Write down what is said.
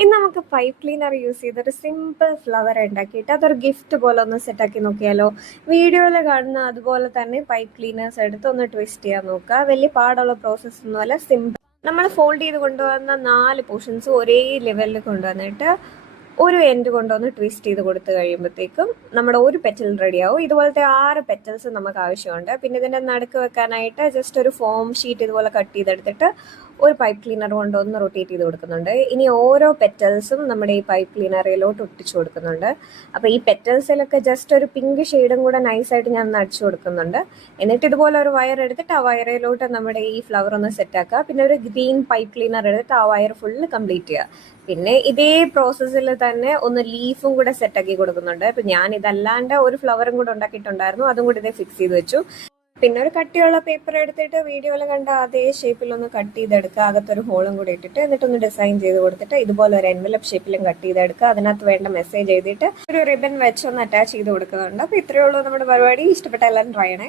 ഇനി നമുക്ക് pipe cleaner use ചെയ്തൊരു സിമ്പിൾ ഫ്ലവർ ഉണ്ടാക്കിയിട്ട് അതൊരു ഗിഫ്റ്റ് പോലെ ഒന്ന് സെറ്റാക്കി നോക്കിയാലോ. വീഡിയോയിൽ കാണുന്ന അതുപോലെ തന്നെ പൈപ്പ് ക്ലീനേഴ്സ് എടുത്ത് ഒന്ന് ട്വിസ്റ്റ് ചെയ്യാൻ നോക്കുക. വലിയ പാടുള്ള പ്രോസസ്സ് ഒന്നുമല്ല, സിമ്പിൾ. നമ്മൾ ഫോൾഡ് ചെയ്ത് കൊണ്ടുവന്ന 4 പോർഷൻസ് ഒരേ ലെവലിൽ കൊണ്ടുവന്നിട്ട് ഒരു എൻഡ് കൊണ്ടൊന്ന് ട്വിസ്റ്റ് ചെയ്ത് കൊടുത്തു കഴിയുമ്പോഴത്തേക്കും നമ്മുടെ ഒരു പെറ്റൽ റെഡിയാവും. ഇതുപോലത്തെ 6 പെറ്റൽസ് നമുക്ക് ആവശ്യമുണ്ട്. പിന്നെ ഇതിൻ്റെ നടുക്ക് വെക്കാനായിട്ട് ജസ്റ്റ് ഒരു ഫോം ഷീറ്റ് ഇതുപോലെ കട്ട് ചെയ്തെടുത്തിട്ട് ഒരു പൈപ്പ് ക്ലീനർ കൊണ്ട് ഒന്ന് റൊട്ടേറ്റ് ചെയ്ത് കൊടുക്കുന്നുണ്ട്. ഇനി ഓരോ പെറ്റൽസും നമ്മുടെ ഈ പൈപ്പ് ക്ലീനറിലോട്ട് ഒട്ടിച്ചു കൊടുക്കുന്നുണ്ട്. അപ്പോൾ ഈ പെറ്റൽസിലൊക്കെ ജസ്റ്റ് ഒരു പിങ്ക് ഷെയ്ഡും കൂടെ നൈസായിട്ട് ഞാൻ അടിച്ചു കൊടുക്കുന്നുണ്ട്. എന്നിട്ട് ഇതുപോലെ ഒരു വയർ എടുത്തിട്ട് ആ വയറിലോട്ട് നമ്മുടെ ഈ ഫ്ലവർ ഒന്ന് സെറ്റാക്കുക. പിന്നെ ഒരു ഗ്രീൻ പൈപ്പ് ക്ലീനർ എടുത്തിട്ട് ആ വയർ ഫുള്ള് കംപ്ലീറ്റ് ചെയ്യുക. പിന്നെ ഇതേ പ്രോസസ്സിൽ തന്നെ ഒന്ന് ലീഫും കൂടെ സെറ്റാക്കി കൊടുക്കുന്നുണ്ട്. ഇപ്പം ഞാൻ ഇതല്ലാണ്ട് ഒരു ഫ്ലവറും കൂടെ ഉണ്ടാക്കിയിട്ടുണ്ടായിരുന്നു, അതും കൂടി ഇതേ ഫിക്സ് ചെയ്ത് വെച്ചു. പിന്നെ ഒരു കട്ടിയുള്ള പേപ്പർ എടുത്തിട്ട് വീഡിയോയിൽ കണ്ട അതേ ഷേപ്പിലൊന്ന് കട്ട് ചെയ്തെടുക്കുക. അകത്തൊരു ഹോളും കൂടി ഇട്ടിട്ട് എന്നിട്ടൊന്ന് ഡിസൈൻ ചെയ്ത് കൊടുത്തിട്ട് ഇതുപോലെ ഒരു എൻവലപ്പ് ഷേപ്പിലും കട്ട് ചെയ്തെടുക്കുക. അതിനകത്ത് വേണ്ട മെസ്സേജ് എഴുതിയിട്ട് ഒരു റിബൺ വെച്ചൊന്ന് അറ്റാച്ച് ചെയ്ത് കൊടുക്കുന്നുണ്ട്. അപ്പോൾ ഇത്രയേ ഉള്ളൂ നമ്മുടെ പരിപാടി. ഇഷ്ടപ്പെട്ട എല്ലാവരും ട്രൈ ചെയ്യണേ.